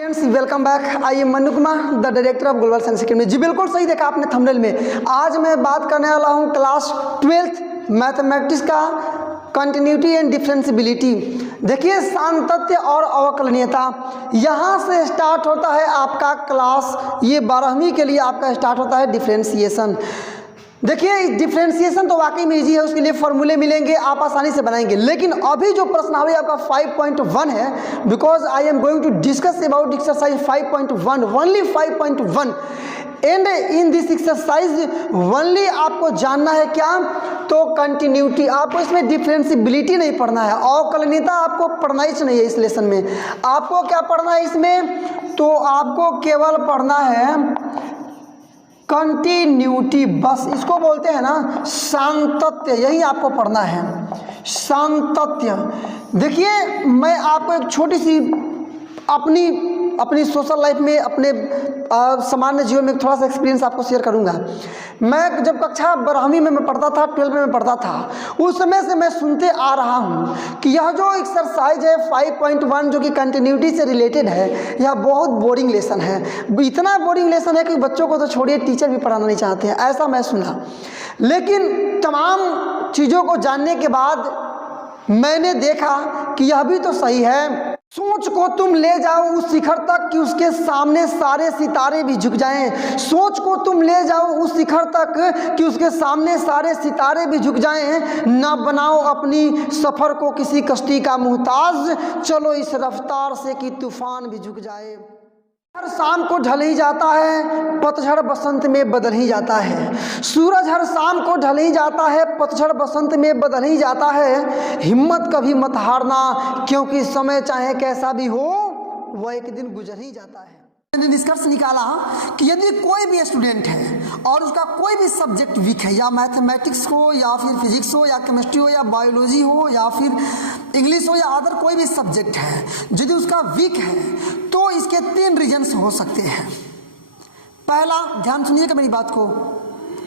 Friends welcome back. I am Manu Kumar, the director of Global Science Academy. जी बिल्कुल सही देखा आपने थंबनेल में। आज मैं बात करने वाला हूँ क्लास 12th मैथमेटिक्स का कंटिन्यूटी एंड डिफरेंशियबिलिटी। देखिए सातत्य और अवकलनीयता यहाँ से स्टार्ट होता है आपका क्लास, ये 12वीं के लिए आपका स्टार्ट होता है डिफरेंशिएशन। देखिए डिफरेंशिएशन तो वाकई में इजी है, उसके लिए फॉर्मूले मिलेंगे, आप आसानी से बनाएंगे। लेकिन अभी जो प्रश्नावली आपका 5.1 है, because I am going to discuss about exercise 5.1 only 5.1 and in this exercise only आपको जानना है क्या, तो कंटिन्यूटी। आपको इसमें डिफरेंशियबिलिटी नहीं पढ़ना है, अवकलनीयता आपको पढ़ना ही नहीं है इस लेसन में। आपको क्या पढ़ना है इसमें, तो आपको केवल पढ़ना है कंटिन्यूटी, बस इसको बोलते हैं ना सातत्य, यही आपको पढ़ना है सातत्य। देखिए मैं आपको एक छोटी सी अपनी सोशल लाइफ में, अपने सामान्य जीवन में थोड़ा सा एक्सपीरियंस आपको शेयर करूंगा। मैं जब कक्षा 12वीं में मैं पढ़ता था, 12वीं में मैं पढ़ता था, उस समय से मैं सुनते आ रहा हूं कि यह जो एक्सरसाइज है 5.1 जो कि कंटिन्यूटी से रिलेटेड है, यह बहुत बोरिंग लेसन है। इतना बोरिंग लेसन है कि बच्चों को तो छोड़िए, टीचर भी पढ़ाना नहीं चाहते हैं, ऐसा मैं सुना। लेकिन तमाम चीज़ों को जानने के बाद मैंने देखा कि यह भी तो सही है। सोच को तुम ले जाओ उस शिखर तक कि उसके सामने सारे सितारे भी झुक जाएं। सोच को तुम ले जाओ उस शिखर तक कि उसके सामने सारे सितारे भी झुक जाएं। ना बनाओ अपनी सफ़र को किसी कश्ती का मुहताज, चलो इस रफ्तार से कि तूफान भी झुक जाए। हर शाम को ढल ही जाता है, पतझड़ बसंत में बदल ही जाता है। सूरज हर शाम को ढल ही जाता है, पतझड़ बसंत में बदल ही जाता है। हिम्मत कभी मत हारना, क्योंकि समय चाहे कैसा भी हो वह एक दिन गुजर ही जाता है। मैंने निष्कर्ष निकाला कि यदि कोई भी स्टूडेंट है और उसका कोई भी सब्जेक्ट वीक है, या मैथमेटिक्स हो या फिर फिजिक्स हो या केमिस्ट्री हो या बायोलॉजी हो या फिर इंग्लिश हो या अदर कोई भी सब्जेक्ट है, यदि उसका वीक है तो इसके 3 रीजन्स हो सकते हैं। पहला, ध्यान सुनिएगा मेरी बात को,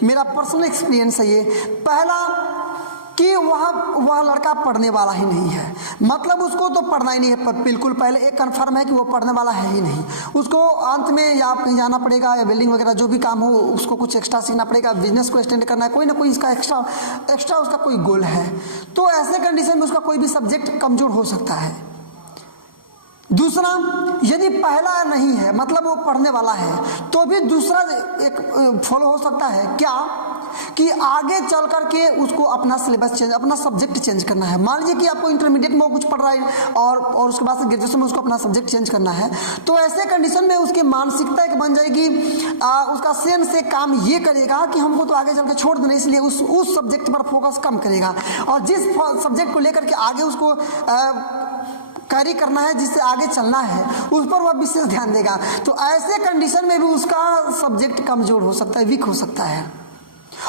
मेरा पर्सनल एक्सपीरियंस है ये। पहला कि वह लड़का पढ़ने वाला ही नहीं है, मतलब उसको तो पढ़ना ही नहीं है। बिल्कुल पहले एक कन्फर्म है कि वो पढ़ने वाला है ही नहीं। उसको अंत में या कहीं जाना पड़ेगा, या बिल्डिंग वगैरह जो भी काम हो उसको कुछ एक्स्ट्रा सीखना पड़ेगा, बिजनेस को एक्सटेंड करना है, कोई ना कोई इसका एक्स्ट्रा उसका कोई गोल है। तो ऐसे कंडीशन में उसका कोई भी सब्जेक्ट कमजोर हो सकता है। दूसरा, यदि पहला नहीं है मतलब वो पढ़ने वाला है, तो भी दूसरा एक फॉलो हो सकता है क्या, कि आगे चल करके उसको अपना सिलेबस चेंज, अपना सब्जेक्ट चेंज करना है। मान लीजिए कि आपको इंटरमीडिएट में वो कुछ पढ़ रहा है और उसके बाद से ग्रेजुएशन में उसको अपना सब्जेक्ट चेंज करना है, तो ऐसे कंडीशन में उसकी मानसिकता एक बन जाएगी, उसका सेंस से काम ये करेगा कि हमको तो आगे चल के छोड़ देना, इसलिए उस सब्जेक्ट पर फोकस कम करेगा। और जिस सब्जेक्ट को लेकर के आगे उसको कैरी करना है, जिससे आगे चलना है, उस पर वह विशेष ध्यान देगा। तो ऐसे कंडीशन में भी उसका सब्जेक्ट कमजोर हो सकता है, वीक हो सकता है।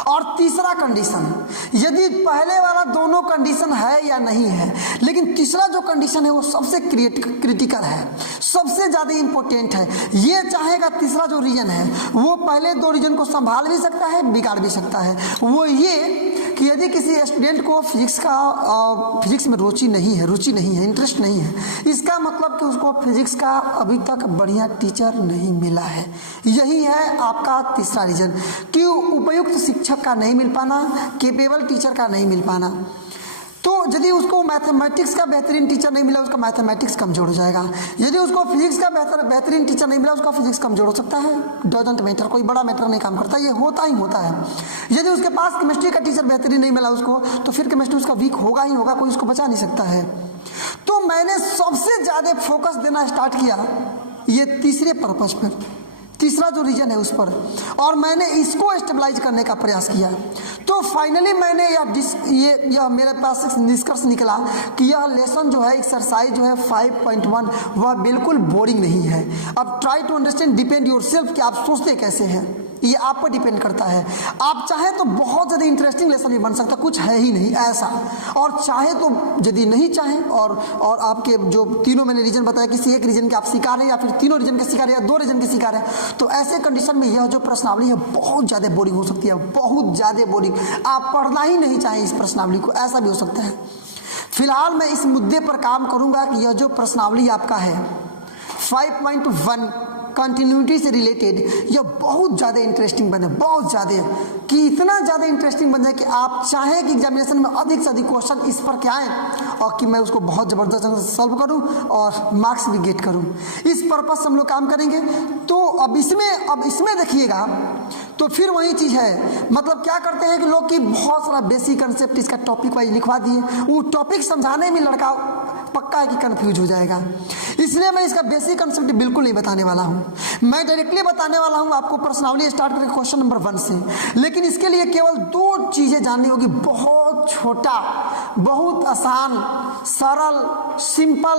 और तीसरा कंडीशन, यदि पहले वाला दोनों कंडीशन है या नहीं है, लेकिन तीसरा जो कंडीशन है वो सबसे क्रिटिकल है, सबसे ज़्यादा इंपॉर्टेंट है। ये चाहेगा तीसरा जो रीजन है वो पहले 2 रीजन को संभाल भी सकता है, बिगाड़ भी सकता है। वो ये कि यदि किसी स्टूडेंट को फिजिक्स में रुचि नहीं है, इंटरेस्ट नहीं है, इसका मतलब कि उसको फिजिक्स का अभी तक बढ़िया टीचर नहीं मिला है। यही है आपका तीसरा रीजन, कि उपयुक्त शिक्षक का नहीं मिल पाना, केपेबल टीचर का नहीं मिल पाना। तो यदि उसको मैथमेटिक्स का बेहतरीन टीचर नहीं मिला, उसका मैथमेटिक्स कमजोर हो जाएगा। यदि उसको फिजिक्स का बेहतरीन टीचर नहीं मिला, उसका फिजिक्स कमजोर हो सकता है। डजंट मैटर, कोई बड़ा मैटर नहीं काम करता, ये होता ही होता है। यदि उसके पास केमिस्ट्री का टीचर बेहतरीन नहीं मिला उसको, तो फिर केमिस्ट्री उसका वीक होगा ही होगा, कोई उसको बचा नहीं सकता है। तो मैंने सबसे ज़्यादा फोकस देना स्टार्ट किया ये तीसरे पर्पज पर, तीसरा जो रीजन है उस पर, और मैंने इसको स्टेबलाइज करने का प्रयास किया। तो फाइनली मैंने यह मेरे पास एक निष्कर्ष निकला कि यह लेसन जो है, एक्सरसाइज जो है 5.1, वह बिल्कुल बोरिंग नहीं है। अब try to understand, depend yourself कि आप सोचते कैसे हैं, ये आप पर डिपेंड करता है। आप चाहें तो बहुत ज़्यादा इंटरेस्टिंग लेसन भी बन सकता, कुछ है ही नहीं ऐसा, और चाहे तो यदि नहीं चाहें और आपके जो तीनों मैंने रीजन बताया, किसी एक रीजन के आप शिकार हैं या फिर तीनों रीजन के शिकार हैं या 2 रीजन के शिकार हैं, तो ऐसे कंडीशन में यह जो प्रश्नावली है बहुत ज़्यादा बोरिंग हो सकती है, बहुत ज़्यादा बोरिंग। आप पढ़ना ही नहीं चाहें इस प्रश्नावली को, ऐसा भी हो सकता है। फिलहाल मैं इस मुद्दे पर काम करूँगा कि यह जो प्रश्नावली आपका है 5.1 कंटिन्यूटी से रिलेटेड। यह बहुत ज़्यादा इंटरेस्टिंग बने, बहुत ज़्यादा, कि इतना ज़्यादा इंटरेस्टिंग बन जाए कि आप चाहें कि एग्जामिनेशन में अधिक से अधिक क्वेश्चन इस पर क्या आए और कि मैं उसको बहुत ज़बरदस्त सॉल्व करूं और मार्क्स भी गेट करूं। इस पर्पस से हम लोग काम करेंगे। तो अब इसमें देखिएगा तो फिर वही चीज़ है, मतलब क्या करते हैं कि लोग की बहुत सारा बेसिक कंसेप्ट इसका टॉपिक वाइज लिखवा दिए, वो टॉपिक समझाने में लड़का पक्का है कि कंफ्यूज हो जाएगा। इसलिए मैं इसका बेसिक कंसेप्ट बिल्कुल नहीं बताने वाला हूँ, मैं डायरेक्टली बताने वाला हूँ आपको पर्सनली स्टार्ट करके क्वेश्चन नंबर 1 से। लेकिन इसके लिए केवल 2 चीज़ें जाननी होगी, बहुत छोटा, बहुत आसान, सरल, सिंपल।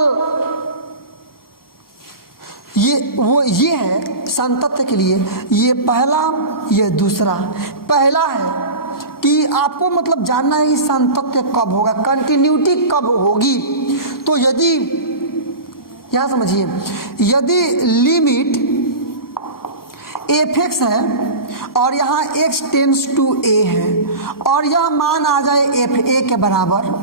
ये है संतत्व के लिए, ये पहला, ये दूसरा। पहला है कि आपको मतलब जानना है कि संतत्व कब होगा, कंटिन्यूटी कब होगी। तो यदि यहाँ समझिए, यदि लिमिट f(x) है और यहाँ x टेंस टू a है और यह मान आ जाए f(a) के बराबर,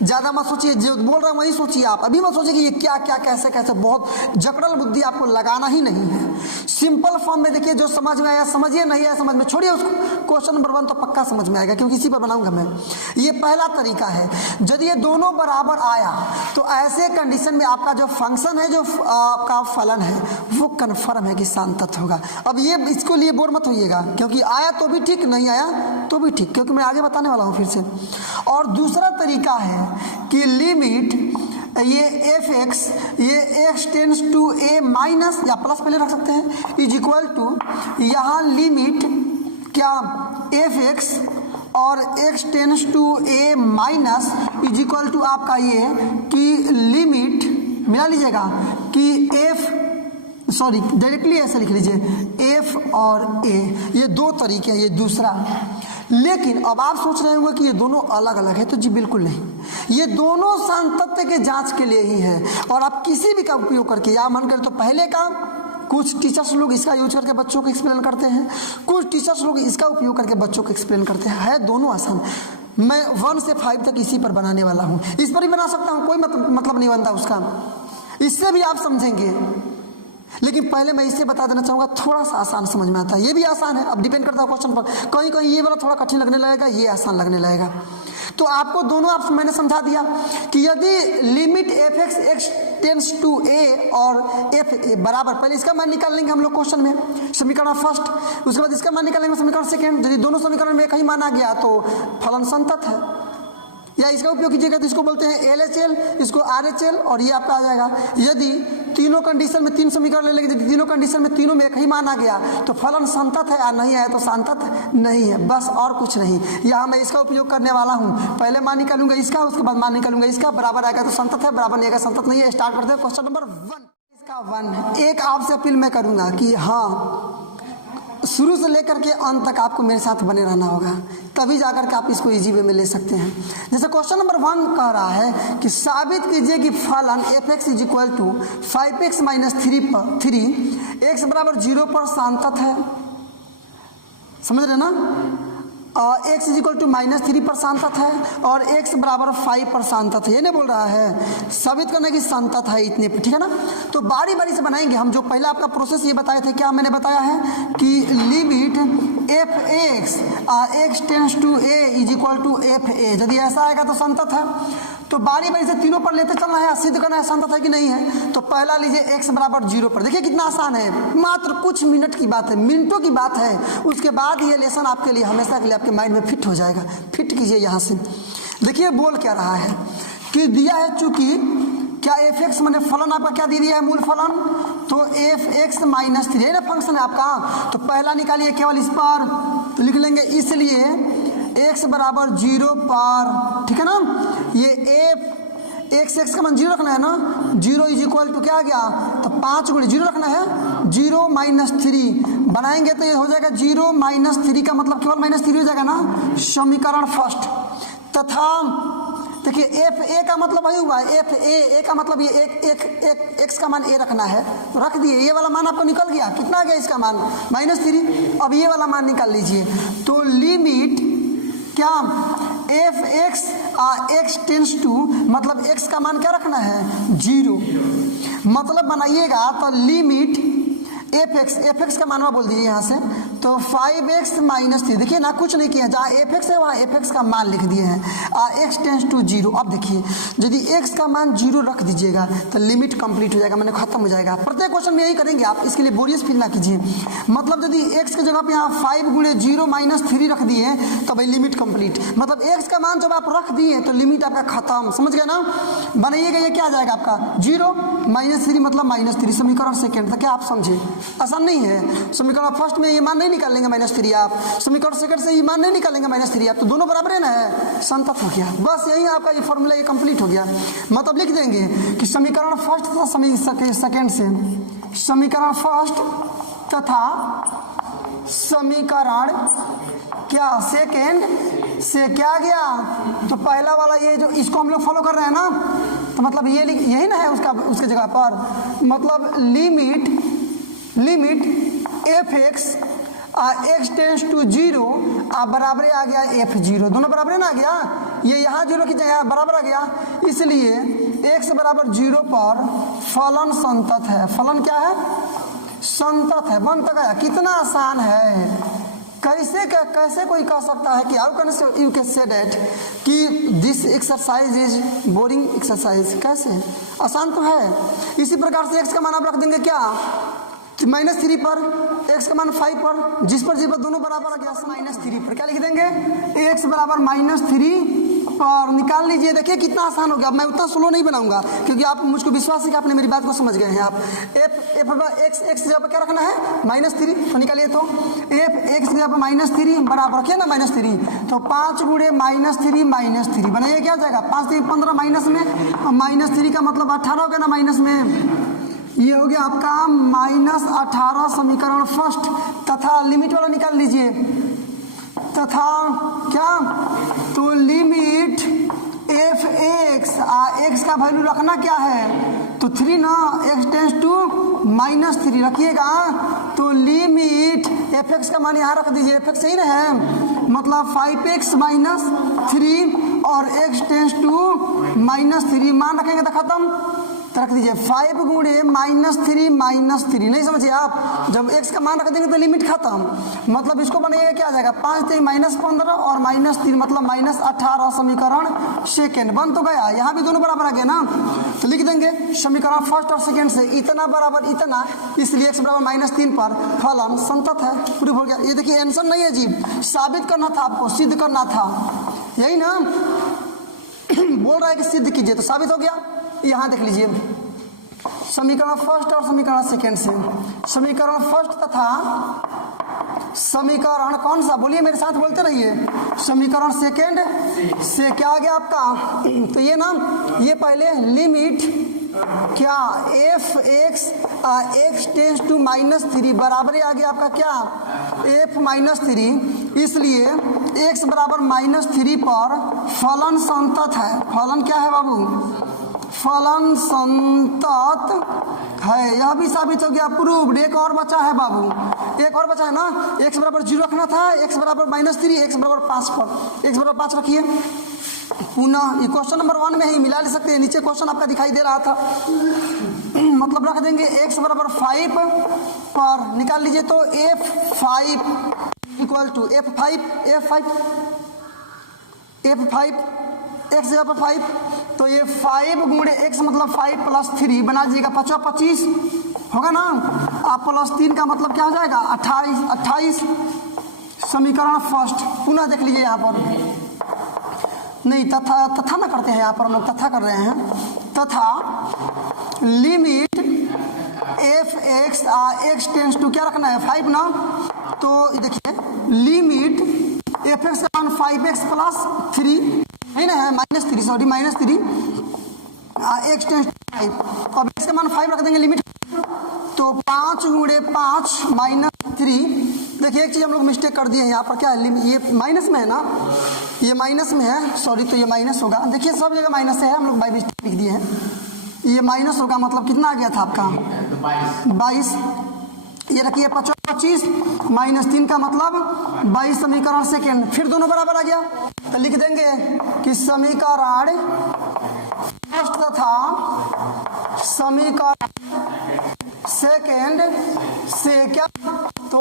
ज़्यादा मत सोचिए, जो बोल रहा हूँ वही सोचिए आप, अभी मत सोचिए कि ये क्या क्या कैसे कैसे, बहुत जकड़ल बुद्धि आपको लगाना ही नहीं है। सिंपल फॉर्म में देखिए, जो समझ में आया समझिए, नहीं आया समझ में छोड़िए उसको। क्वेश्चन नंबर 1 तो पक्का समझ में आएगा क्योंकि इसी पर बनाऊंगा मैं। ये पहला तरीका है। यदि ये दोनों बराबर आया तो ऐसे कंडीशन में आपका जो फंक्शन है, जो आपका फलन है, वो कन्फर्म है कि संतत होगा। अब ये इसको लिए बोर मत होइएगा, क्योंकि आया तो भी ठीक, नहीं आया तो भी ठीक, क्योंकि मैं आगे बताने वाला हूँ फिर से। और दूसरा तरीका है कि लिमिट ये f(x), ये x tends to a minus, या प्लस पहले रख सकते हैं, इज इक्वल टू यहाँ लिमिट क्या f(x) और x tends to a minus is equal to आपका ये कि लिमिट मिला लीजिएगा कि डायरेक्टली ऐसे लिख लीजिए f और a। ये 2 तरीके हैं, ये दूसरा। लेकिन अब आप सोच रहे होंगे कि ये दोनों अलग अलग है, तो जी बिल्कुल नहीं, ये दोनों संतत्व के जांच के लिए ही है। और आप किसी भी का उपयोग करके, या मन करें तो पहले का, कुछ टीचर्स लोग इसका यूज करके बच्चों को एक्सप्लेन करते हैं, कुछ टीचर्स लोग इसका उपयोग करके बच्चों को एक्सप्लेन करते हैं, है दोनों आसान। मैं 1 से 5 तक इसी पर बनाने वाला हूँ, इस पर ही बना सकता हूँ, कोई मतलब नहीं बनता उसका, इससे भी आप समझेंगे। लेकिन पहले मैं इसे बता देना चाहूँगा, थोड़ा सा आसान समझ में आता है, ये भी आसान है, अब डिपेंड करता है क्वेश्चन पर, कहीं कहीं ये वाला थोड़ा कठिन लगने लगेगा, ये आसान लगने लगेगा। तो आपको दोनों आप मैंने समझा दिया कि यदि limit f(x) x tends to a और f(a) बराबर, पहले इसका मान निकाल लेंगे हम लोग क्वेश्चन में, समीकरण फर्स्ट, उसके बाद इसका मान निकालेंगे समीकरण सेकेंड। यदि दोनों समीकरण में एक ही मान आ गया तो फलन संतत है। या इसका उपयोग कीजिएगा तो इसको बोलते हैं LHL, इसको RHL, और ये आपका आ जाएगा। यदि तीनों कंडीशन में 3 समीकरण ले लेंगे, यदि तीनों कंडीशन में तीनों में एक ही मान आ गया तो फलन संतत है, और नहीं आया तो संतत नहीं है, बस और कुछ नहीं। यहाँ मैं इसका उपयोग करने वाला हूँ, पहले मान निकालूंगा इसका, उसके बाद मान निकालूंगा इसका, बराबर आएगा तो संतत है, बराबर नहीं आएगा संतत नहीं है। स्टार्ट करते हैं क्वेश्चन नंबर 1। इसका 1 एक आपसे अपील मैं करूँगा कि हाँ, शुरू से लेकर के अंत तक आपको मेरे साथ बने रहना होगा, तभी जाकर के आप इसको इजी वे में ले सकते हैं। जैसे क्वेश्चन नंबर 1 कह रहा है कि साबित कीजिए कि फलन f(x) is equal to 5x minus 3 x बराबर 0 पर संतत है। समझ रहे ना, x इज इक्वल टू -3 पर संतत है और x बराबर 5 पर संतत है। ये नहीं बोल रहा है साबित करना कि संतत है इतने पर, ठीक है ना। तो बारी बारी से बनाएंगे हम। जो पहला आपका प्रोसेस ये बताए थे, क्या मैंने बताया है कि limit f(x) x tends to a is equal to f(a), यदि ऐसा आएगा तो संतत है। तो बारी बारी से तीनों पर लेते चलना है, सिद्ध करना है संतत है कि नहीं है। तो पहला लीजिए x बराबर 0 पर, देखिए कितना आसान है, मात्र कुछ मिनट की बात है, मिनटों की बात है। उसके बाद ये लेसन आपके लिए हमेशा के लिए आपके माइंड में फिट हो जाएगा। फिट कीजिए यहाँ से, देखिए बोल क्या रहा है कि दिया है, चूंकि क्या f(x) मैंने फलन आपका क्या दे दिया है, मूल फलन, तो f(x) माइनस 3 ना फंक्शन है आपका। तो पहला निकालिए केवल इस पर, तो लिख लेंगे इसलिए x बराबर 0 पर, ठीक है ना। ये x का मान 0 रखना है ना, 0 इज इक्वल टू क्या आ गया, तो 5 गुणे 0 रखना है, 0 माइनस 3 बनाएंगे तो ये हो जाएगा 0 माइनस 3 का मतलब केवल -3 हो जाएगा ना, समीकरण फर्स्ट। तथा देखिए f(a) का मतलब वही हुआ है, f(a) का मतलब ये एक x का मान a रखना है, तो रख दिए। ये वाला मान आपको निकल गया, कितना आ गया इसका मान -3। अब ये वाला मान निकाल लीजिए, तो लिमिट क्या f(x) x टेंस टू, मतलब x का मान क्या रखना है 0, मतलब बनाइएगा तो लिमिट एफ एक्स का मानवा बोल दीजिए यहाँ से, तो 5x माइनस 3, देखिए ना कुछ नहीं किया, जहाँ एफ एक्स है वहाँ एफ एक्स का मान लिख दिए हैं, x टेंस टू 0। अब देखिए यदि x का मान 0 रख दीजिएगा तो लिमिट कंप्लीट हो जाएगा, मैंने खत्म हो जाएगा। प्रत्येक क्वेश्चन में यही करेंगे आप, इसके लिए बोरियस फील ना कीजिए। मतलब यदि x की जगह पे यहाँ 5 गुणे 0 माइनस 3 रख दिए तो भाई लिमिट कंप्लीट, मतलब x का मान जब आप रख दिए तो लिमिट आपका खत्म, समझ गए ना। बनाइएगा ये क्या आ जाएगा आपका 0 माइनस 3 मतलब -3, समीकरण सेकेंड। तो क्या आप समझे, आसान नहीं है। समीकरण फर्स्ट में ये मान नहीं निकालेंगे -3 आप, समीकरण सेकंड से ये मान नहीं निकालेंगे -3 आप, तो दोनों बराबर है ना, है संतत हो गया। बस यही आपका ये फॉर्मूला ये कंप्लीट हो गया। मतलब लिख देंगे कि समीकरण फर्स्ट तथा सेकंड से, समीकरण फर्स्ट तथा समीकरण क्या सेकंड से क्या गया, तो पहला वाला ये जो इसको हम लोग फॉलो कर रहे हैं ना, तो मतलब ये यही ना है उसका, उसके जगह पर मतलब limit F x x tends to 0 बराबर आ गया f0, दोनों बराबर ना आ गया, ये यहाँ 0 की जगह बराबर आ गया, इसलिए x बराबर 0 पर फलन संतत है। फलन क्या है, संतत है। बन तो गया, कितना आसान है। कैसे कोई कह सकता है कि how can you can say that कि this exercise is boring exercise, कैसे, आसान तो है। इसी प्रकार से x का मान आप रख देंगे क्या -3 पर, x का मान 5 पर, जिस पर दोनों बराबर आ गया, -3 पर क्या लिख देंगे, x बराबर -3 पर निकाल लीजिए। देखिए कितना आसान हो गया। मैं उतना स्लो नहीं बनाऊंगा क्योंकि आप मुझको विश्वास है कि आपने मेरी बात को समझ गए हैं। आप x जगह पर क्या रखना है -3, तो निकालिए, तो x जगह पर -3 बराबर रखिए ना -3, तो 5 गुणे -3 बनाइए, क्या हो जाएगा 5 3 15 माइनस में, -3 का मतलब 18 हो गया ना माइनस में, ये हो गया आपका -18 समीकरण फर्स्ट। तथा लिमिट वाला निकाल लीजिए, तथा क्या, तो लिमिट एफ एक्स का वैल्यू रखना क्या है, तो 3 ना, x टेंस टू -3 रखिएगा, तो लिमिट एफ एक्स का मान यहाँ रख दीजिए, एफ एक्स सही ना है, मतलब 5x - 3 और x टेंस टू -3 मान रखेंगे तो खत्म, रख दीजिए 5 गुणे -3 नहीं समझिए आप, जब x का मान रख देंगे तो लिमिट खत्म। मतलब इसको बनाइएगा क्या आ जाएगा 5 3 -15 और -3 मतलब -18 समीकरण सेकेंड। बन तो गया, यहाँ भी दोनों बराबर आ गए ना, तो लिख देंगे समीकरण फर्स्ट और सेकेंड से इतना बराबर इतना, इसलिए x बराबर -3 पर फलन संतत है। प्रूफ हो गया। ये देखिए आंसर नहीं है जी, साबित करना था आपको, सिद्ध करना था, यही ना बोल रहा है कि सिद्ध कीजिए, तो साबित हो गया। यहाँ देख लीजिए समीकरण फर्स्ट और समीकरण सेकेंड से, समीकरण फर्स्ट तथा समीकरण कौन सा, बोलिए मेरे साथ बोलते रहिए, समीकरण सेकेंड से क्या आ गया आपका, तो ये ना, ये पहले लिमिट क्या एफ एक्स टेंस टू -3 बराबर आ गया आपका क्या f -3, इसलिए x बराबर -3 पर फलन संतत है। फलन क्या है बाबू, फलन संतत है, यह भी साबित हो गया, प्रूव्ड। एक और बचा है बाबू, एक और बचा है ना, x बराबर 0 रखना था, x बराबर -3, x बराबर 5 पर, x बराबर 5 रखिए। पुनः ये क्वेश्चन नंबर 1 में ही मिला ले सकते हैं, नीचे क्वेश्चन आपका दिखाई दे रहा था, मतलब रख देंगे x बराबर 5 पर, निकाल लीजिए, तो f5 equal to f5 x जगह पर 5, तो ये 5 गुणे x मतलब 5 + 3 बना दीजिएगा, 5 25 होगा ना, आप +3 का मतलब क्या हो जाएगा 28 समीकरण फर्स्ट। पुनः देख लीजिए यहाँ पर, नहीं तथा ना करते हैं, यहाँ पर हम लोग तथा कर रहे हैं, तथा limit F x tends to क्या रखना है 5 ना, तो देखिए लिमिट एफ एक्स का मान 5x + 3 है ना, है -3 सॉरी -3 एक्स टेंस टू 5, अब x का मान 5 रख देंगे लिमिट, तो 5 गुणे 5 -3। देखिए एक चीज़ हम लोग मिस्टेक कर दिए हैं यहाँ पर, क्या है ये माइनस में है ना, ये माइनस में है, सॉरी, तो ये माइनस होगा, देखिए सब जगह माइनस है, हम लोग बाई मिस्टेक लिख दिए हैं, ये माइनस होगा, मतलब कितना आ गया था आपका 22, ये रखिए 25 -3 का मतलब 22 समीकरण सेकेंड, फिर दोनों बराबर आ गया, तो लिख देंगे कि समीकरण फर्स्ट तथा समीकरण सेकेंड से क्या, तो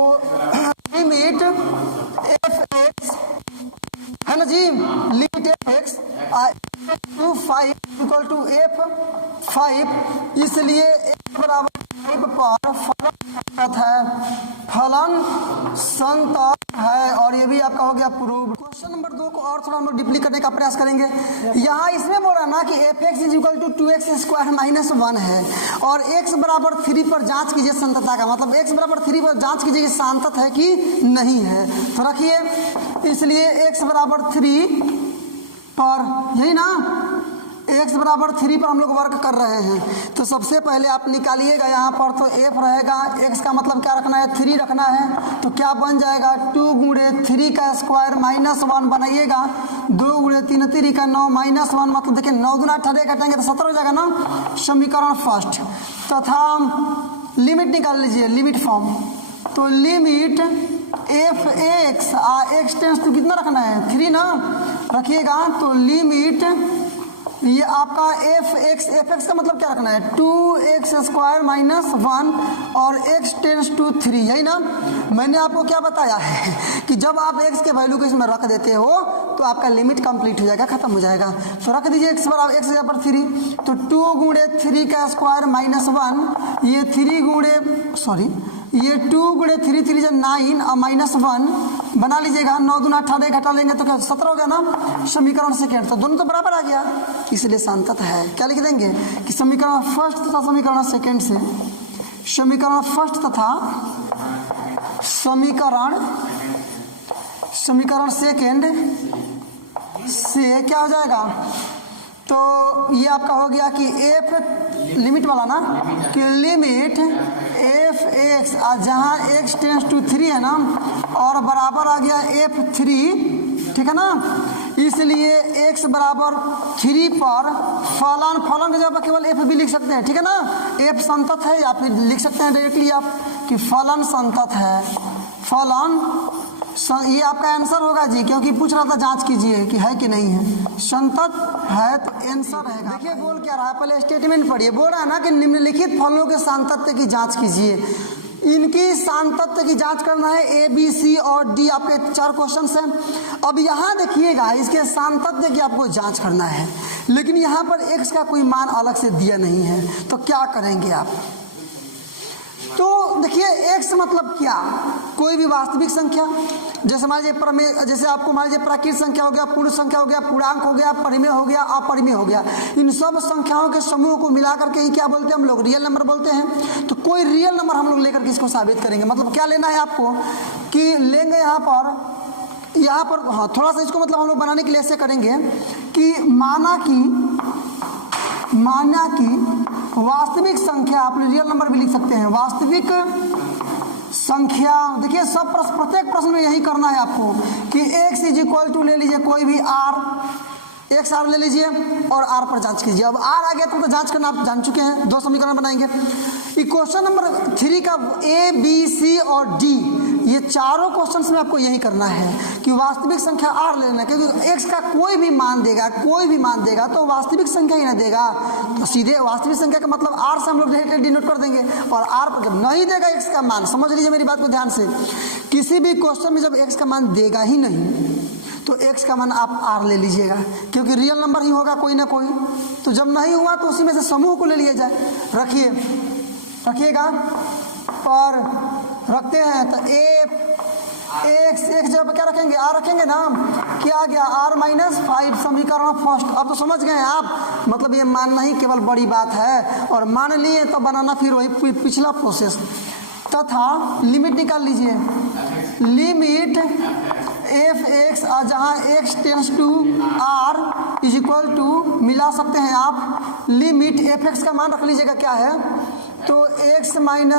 लिमिट एफ एक्स है ना जी, limit F X to 5 equal to F 5, इसलिए x बराबर 5 पर फलन संतत है, और ये भी आपका हो गया प्रूव। क्वेश्चन नंबर 2 को और थोड़ा हम लोग डीपली करने का प्रयास करेंगे। यहाँ इसमें बोल रहा ना कि f x is equal to 2x square minus 1 है, और x बराबर 3 पर जांच कीजिए संतता का, मतलब x बराबर 3 पर जांच कीजिए कि सांतत है कि नहीं है। तो रखिए, इसलिए x बराबर 3 पर, यही ना, x बराबर 3 पर हम लोग वर्क कर रहे हैं। तो सबसे पहले आप निकालिएगा यहाँ पर, तो f रहेगा, x का मतलब क्या रखना है, 3 रखना है, तो क्या बन जाएगा 2 गुणे 3 का स्क्वायर माइनस 1 बनाइएगा, 2 गुणे 3 3 का 9 माइनस 1, मतलब देखिए 9 दूना 18 काटेंगे तो 17 हो जाएगा ना, समीकरण फर्स्ट। तथा लिमिट निकाल लीजिए, लिमिट फॉर्म, तो limit F x x tense तो कितना रखना है 3 ना, रखिएगा, तो लिमिट ये आपका एफ एक्स का मतलब क्या रखना है 2x स्क्वायर माइनस 1 और x टेंस टू 3, यही ना। मैंने आपको क्या बताया है कि जब आप x के वैल्यू को इसमें रख देते हो तो आपका लिमिट कंप्लीट हो जाएगा, खत्म हो जाएगा। तो रख दीजिए x बराबर x पर 3, तो 2 गुणे 3 का स्क्वायर माइनस 1, ये 3 गुणे सॉरी ये 2 गुणे 3 3 जब 9 और माइनस 1 बना लीजिएगा, 9 दूना 18 घटा लेंगे तो क्या 17 हो गया ना, समीकरण सेकेंड, तो दोनों तो बराबर आ गया, इसलिए सांतत है। क्या लिख देंगे कि समीकरण फर्स्ट तथा समीकरण सेकेंड से, समीकरण फर्स्ट तथा समीकरण सेकेंड से क्या हो जाएगा, तो ये आपका हो गया कि एफ लिमिट वाला ना, कि लिमिट एफ एक्स जहाँ एक्स टेंस टू 3 है ना, और बराबर आ गया एफ 3, ठीक है ना, इसलिए x बराबर 3 पर फलन की जगह केवल f भी लिख सकते हैं, ठीक है ना, f संतत है, या फिर लिख सकते हैं डायरेक्टली आप कि फलन संतत है, फलन ये आपका आंसर होगा जी, क्योंकि पूछ रहा था जांच कीजिए कि है कि नहीं है, संतत है तो आंसर रहेगा। देखिए बोल क्या रहा है, पहले स्टेटमेंट पढ़िए, बोल रहा है ना कि निम्नलिखित फलों के सांतत्य की जांच कीजिए, इनकी सांतत्य की जांच करना है, ए बी सी और डी आपके 4 क्वेश्चन हैं। अब यहाँ देखिएगा इसके सांतत्य की आपको जांच करना है, लेकिन यहाँ पर x का कोई मान अलग से दिया नहीं है, तो क्या करेंगे आप, तो देखिए x मतलब क्या, कोई भी वास्तविक संख्या, जैसे मान लीजिए जैसे आपको मान लीजिए प्राकृत संख्या हो गया, पूर्ण संख्या हो गया, पूर्णांक हो गया, परिमेय हो गया, अपरिमेय हो गया, इन सब संख्याओं के समूह को मिलाकर के ही क्या बोलते हैं हम लोग, रियल नंबर बोलते हैं। तो कोई रियल नंबर हम लोग लेकर के इसको साबित करेंगे, मतलब क्या लेना है आपको कि लेंगे यहाँ पर हाँ, थोड़ा सा इसको मतलब हम लोग बनाने के लिए ऐसे करेंगे कि माना कि वास्तविक संख्या, आप रियल नंबर भी लिख सकते हैं, वास्तविक संख्या, देखिए सब प्रत्येक प्रश्न में यही करना है आपको कि x इज इक्वल टू ले लीजिए कोई भी r, x r ले लीजिए और r पर जांच कीजिए। अब r आ गया तो जांच करना आप जान चुके हैं, 2 समीकरण बनाएंगे। क्वेश्चन नंबर 3 का a b c और d, ये चारों क्वेश्चंस में आपको यही करना है कि वास्तविक संख्या r लेना है, क्योंकि x का कोई भी मान देगा तो वास्तविक संख्या ही ना देगा, तो सीधे वास्तविक संख्या का मतलब r से हम लोग डिनोट कर देंगे, और r पर जब नहीं देगा x का मान, समझ लीजिए मेरी बात को ध्यान से, किसी भी क्वेश्चन में जब x का मान देगा ही नहीं तो x का मान आप r ले लीजिएगा, क्योंकि रियल नंबर ही होगा कोई ना कोई, तो जब नहीं हुआ तो उसी में से समूह को ले लिया जाए। रखिएगा पर रखते हैं, तो एक जगह पर क्या रखेंगे, r रखेंगे ना, क्या आ गया r-5 समीकरण फर्स्ट। अब तो समझ गए आप, मतलब ये मानना ही केवल बड़ी बात है, और मान लिए तो बनाना फिर वही पिछला प्रोसेस। तथा लिमिट निकाल लीजिए, लिमिट एफ एक्स जहाँ x tends to r is equal to, मिला सकते हैं आप, लिमिट एफ एक्स का मान रख लीजिएगा क्या है, तो x-5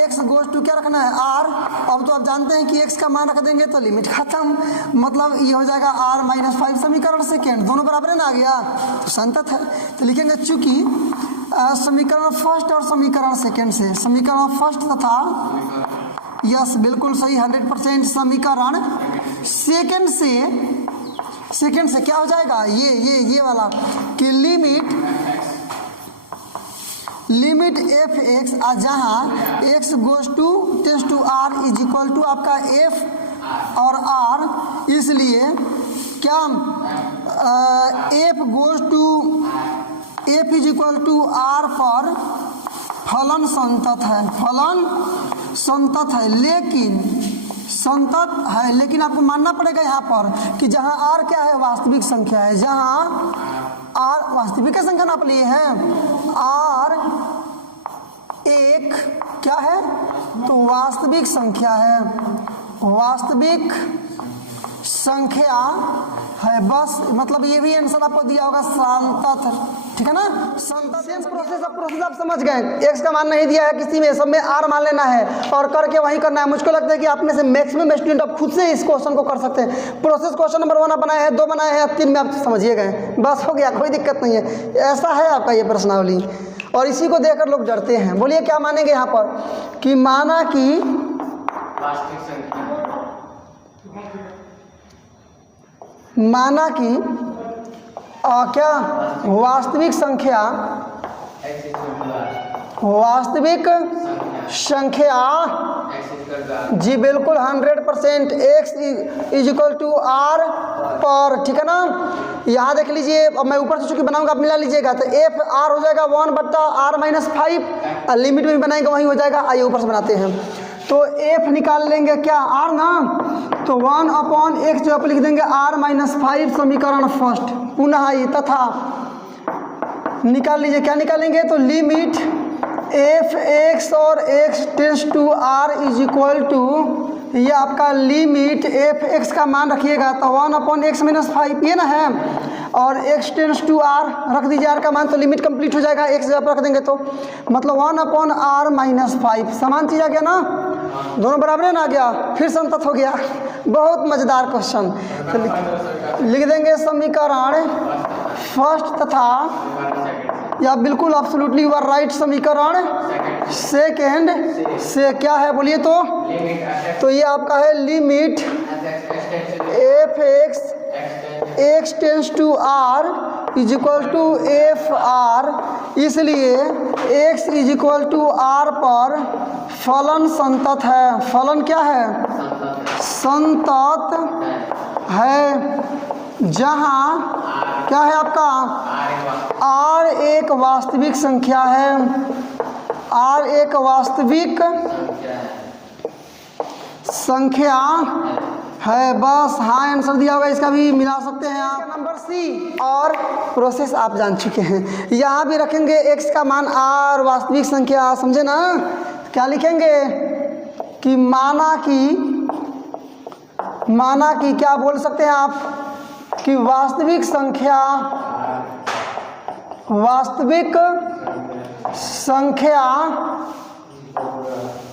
x गोज टू क्या रखना है r। अब तो आप जानते हैं कि x का मान रख देंगे तो लिमिट खत्म, मतलब ये हो जाएगा r-5 समीकरण सेकेंड, दोनों बराबर है ना, आ गया तो संतत है। तो लिखेंगे चूंकि समीकरण फर्स्ट और समीकरण सेकेंड से, समीकरण फर्स्ट तथा यस बिल्कुल सही 100%, समीकरण सेकेंड से क्या हो जाएगा, ये वाला कि लिमिट लिमिट एफ एक्स जहाँ x goes to tends to r is equal to आपका एफ और आर, इसलिए क्या f goes to f is equal to r पर फलन संतत है, फलन संतत है, लेकिन संतत है, लेकिन आपको मानना पड़ेगा यहाँ पर कि जहाँ आर क्या है वास्तविक संख्या है, जहाँ आर वास्तविक संख्या नाप लिए हैं, आर एक क्या है तो वास्तविक संख्या है, वास्तविक संख्या है, बस मतलब ये भी आंसर आपको दिया होगा संतत, ठीक है ना। सेम प्रोसेस आप समझ गए, एक्स का मान नहीं दिया है किसी में, सब में आर मान लेना है और करके वहीं करना है। मुझको लगता है कि आप में से मैक्सिमम स्टूडेंट आप खुद से इस क्वेश्चन को कर सकते हैं। प्रोसेस क्वेश्चन नंबर 1 बनाए हैं, 2 बनाए हैं, 3 में आप समझिए गए, बस हो गया, कोई दिक्कत नहीं है। ऐसा है आपका ये प्रश्नावली और इसी को देखकर लोग डरते हैं। बोलिए क्या मानेंगे यहाँ पर कि माना कि क्या वास्तविक संख्या जी बिल्कुल 100% x is equal to r पर, ठीक है ना। यहाँ देख लीजिए, अब मैं ऊपर से चूंकि बनाऊंगा आप मिला लीजिएगा, तो एफ आर हो जाएगा 1/r-5 और लिमिट में भी बनाएंगे वही हो जाएगा। आइए ऊपर से बनाते हैं, तो एफ निकाल लेंगे क्या आर ना, तो 1/x जो आप लिख देंगे r-5 समीकरण फर्स्ट, पुनः ये तथा निकाल लीजिए, क्या निकालेंगे तो लिमिट एफ एक्स और x tends to r is equal to, ये आपका लिमिट एफ एक्स का मान रखिएगा तो 1/x-5 ये ना है, और x टेंस टू आर रख दीजिए आर का मान, तो लिमिट कंप्लीट हो जाएगा। x जब रख देंगे तो मतलब 1/r-5 समान चीज़ आ गया ना, दोनों बराबर है ना, आ गया, फिर संतत हो गया। बहुत मज़ेदार क्वेश्चन। तो लिख देंगे समीकरण फर्स्ट तथा या बिल्कुल एब्सोल्युटली यू आर राइट समीकरण सेकेंड से क्या है बोलिए तो ये आपका है limit F x tends to r is equal to f r, इसलिए x is equal to r पर फलन संतत है। फलन क्या है संतत है, जहाँ क्या है आपका r एक वास्तविक संख्या है, r एक वास्तविक संख्या है, बस हाँ आंसर दिया होगा, इसका भी मिला सकते हैं आप। नंबर सी और प्रोसेस आप जान चुके हैं, यहाँ भी रखेंगे x का मान r वास्तविक संख्या, समझे ना। क्या लिखेंगे कि माना कि क्या बोल सकते हैं आप कि वास्तविक संख्या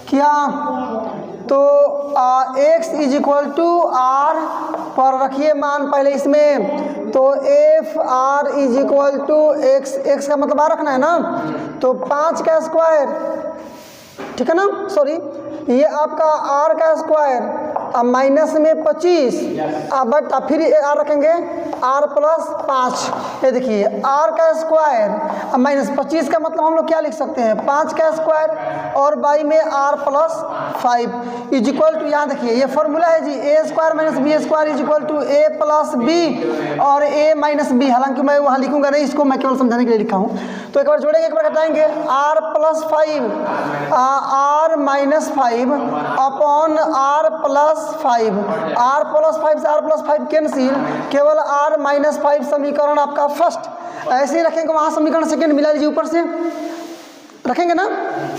क्या तो x is equal to r पर रखिए मान पहले इसमें, तो f r is equal to x का मतलब आर रखना है ना, तो 5 का स्क्वायर, ठीक है ना, सॉरी ये आपका r का स्क्वायर अब माइनस में 25 बट फिर r रखेंगे r+5, ये देखिए r का स्क्वायर अब माइनस 25 का मतलब हम लोग क्या लिख सकते हैं 5 का स्क्वायर और बाई में r+5 इज इक्वल टू, यहाँ देखिए ये फॉर्मूला है जी, a square minus b square is equal to a plus b और a माइनस बी, हालांकि मैं वहाँ लिखूंगा नहीं, इसको मैं केवल समझाने के लिए लिखा हूँ। तो एक बार जोड़ेंगे, एक बार घटाएंगे, r+5 r-5 upon r+5, r+5 से r+5 कैंसिल, केवल r-5 समीकरण आपका फर्स्ट। ऐसे ही रखेंगे, वहाँ समीकरण सेकेंड मिला लीजिए, ऊपर से रखेंगे ना,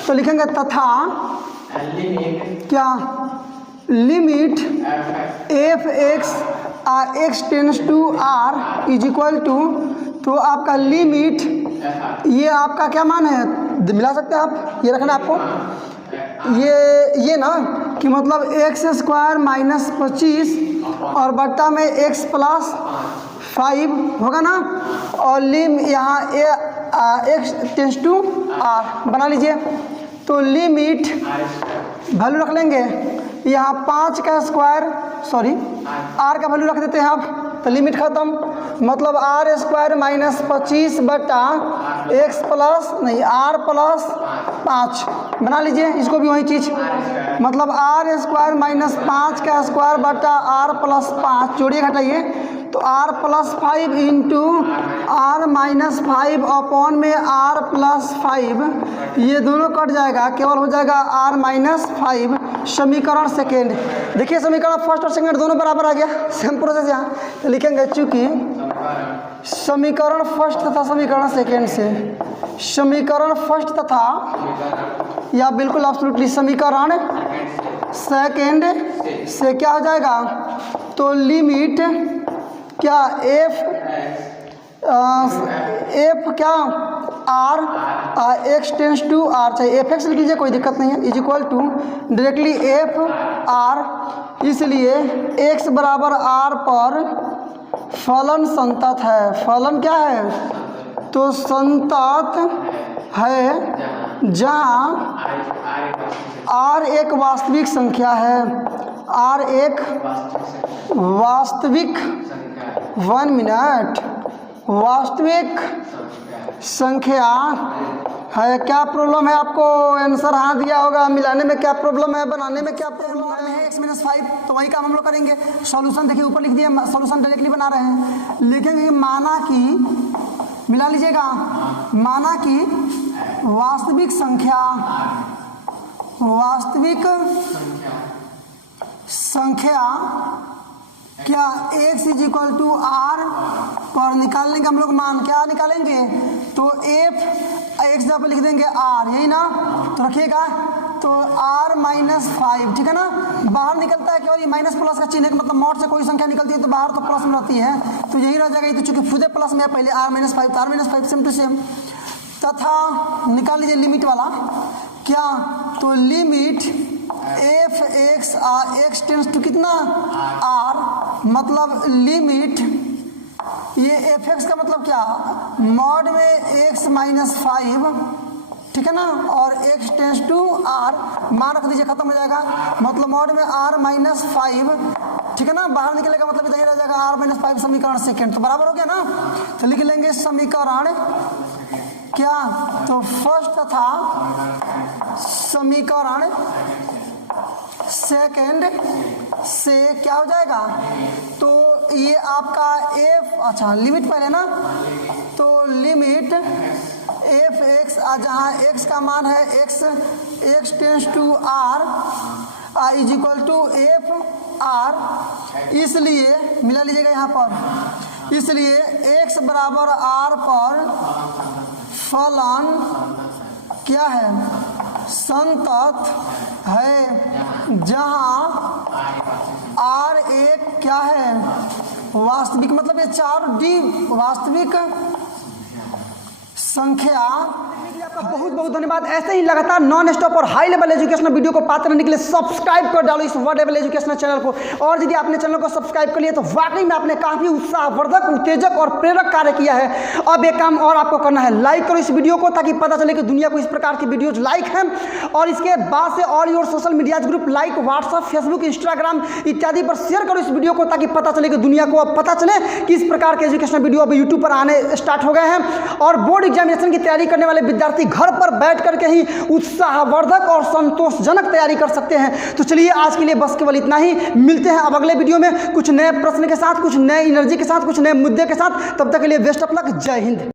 तो लिखेंगे तथा क्या limit F x tends to r is equal to, तो आपका लिमिट ये आपका क्या मान है मिला सकते हैं आप, ये रखना आपको, ये ना कि मतलब एक्स स्क्वायर माइनस 25 और बट्टा में x+5 होगा ना, और लिम यहाँ एक्स टेंस टू आर बना लीजिए, तो लिमिट वैल्यू रख लेंगे यहाँ 5 का स्क्वायर, सॉरी r का वैल्यू रख देते हैं आप, तो लिमिट खत्म, मतलब आर स्क्वायर माइनस 25 बटा एक्स प्लस नहीं आर प्लस 5 बना लीजिए, इसको भी वही चीज़, मतलब आर स्क्वायर माइनस 5 का स्क्वायर बटा आर प्लस 5, जोड़िए घटाइए, तो r plus 5 into r minus 5 upon में आर प्लस 5, ये दोनों कट जाएगा, केवल हो जाएगा आर माइनस 5। समीकरण सेकेंड, देखिए समीकरण फर्स्ट और सेकेंड दोनों बराबर आ गया, सेम प्रोसेस यहाँ तो लिखेंगे, चूँकि समीकरण फर्स्ट तथा समीकरण सेकेंड से, समीकरण फर्स्ट तथा या बिल्कुल एब्सोल्युटली समीकरण सेकेंड से क्या हो जाएगा, तो लिमिट क्या एफ क्या r x tends to r, चाहे एफ एक्स लिख लीजिए कोई दिक्कत नहीं है, is equal to directly f r, इसलिए एक्स बराबर आर पर फलन संतत है। फलन क्या है, तो संतत है जहाँ आर एक वास्तविक संख्या है, आर एक वास्तविक 1 मिनट वास्तविक संख्या है। क्या प्रॉब्लम है, आपको आंसर हाँ दिया होगा, मिलाने में क्या प्रॉब्लम है, बनाने में क्या प्रॉब्लम है, x - 5, तो वही काम हम लोग करेंगे। सॉल्यूशन देखिए ऊपर लिख दिया, सॉल्यूशन डायरेक्टली बना रहे हैं, लिखेंगे माना कि, मिला लीजिएगा, माना कि वास्तविक संख्या क्या x is equal to r पर निकालने का हम लोग मान क्या निकालेंगे, तो एफ एक्स जगह पर लिख देंगे आर, यही ना, तो रखिएगा, तो आर माइनस 5, ठीक है ना, बाहर निकलता है केवल ये माइनस प्लस का चिन्ह, मतलब मॉड से कोई संख्या निकलती है तो बाहर तो प्लस में रहती है, तो यही रह जाएगा, तो चूंकि खुदे प्लस में है पहले आर माइनस 5, तो r minus 5 same to same, तथा निकाल लीजिए लिमिट वाला क्या, तो limit F x x tends to कितना आर, मतलब लिमिट ये एफ एक्स का मतलब क्या, मॉड में एक्स माइनस 5, ठीक है ना, और एक्स टेंस टू आर, मान रख दीजिए, खत्म हो जाएगा, मतलब मॉड में आर माइनस 5, ठीक है ना, बाहर निकलेगा, मतलब इधर रह जाएगा आर माइनस 5 समीकरण सेकेंड, तो बराबर हो गया ना, तो लिख लेंगे समीकरण क्या, तो फर्स्ट तथा समीकरण सेकेंड से क्या हो जाएगा, तो ये आपका एफ, अच्छा लिमिट पहले ना, तो लिमिट एफ एक्स, जहाँ एक्स का मान है x tends to r is equal to f r, इसलिए मिला लीजिएगा यहाँ पर, इसलिए एक्स बराबर आर पर फलन क्या है, संतत है जहाँ आर एक क्या है, वास्तविक, मतलब ये 4D वास्तविक संख्या। आपका बहुत बहुत धन्यवाद। ऐसे ही लगातार नॉन स्टॉप और हाई लेवल एजुकेशनल वीडियो को पाते रहने के लिए सब्सक्राइब कर डालो इस वर्ड लेवल एजुकेशनल चैनल को, और यदि आपने चैनल को सब्सक्राइब कर लिया तो वाकई में आपने काफी उत्साहवर्धक, उत्तेजक और प्रेरक कार्य किया है। अब एक काम और आपको करना है, लाइक करो इस वीडियो को, ताकि पता चले कि दुनिया को इस प्रकार की वीडियोज लाइक हैं, और इसके बाद से all your social media group like WhatsApp, Facebook, Instagram इत्यादि पर शेयर करो इस वीडियो को, ताकि पता चले कि दुनिया को अब पता चले कि इस प्रकार के एजुकेशनल वीडियो अब यूट्यूब पर आने स्टार्ट हो गए हैं। और बोर्ड एग्जामिनेशन की तैयारी करने वाले विद्यार्थी घर पर बैठ करके ही उत्साहवर्धक और संतोषजनक तैयारी कर सकते हैं। तो चलिए आज के लिए बस केवल इतना ही, मिलते हैं अब अगले वीडियो में कुछ नए प्रश्न के साथ, कुछ नए एनर्जी के साथ, कुछ नए मुद्दे के साथ। तब तक के लिए बेस्ट ऑफ लक, जय हिंद।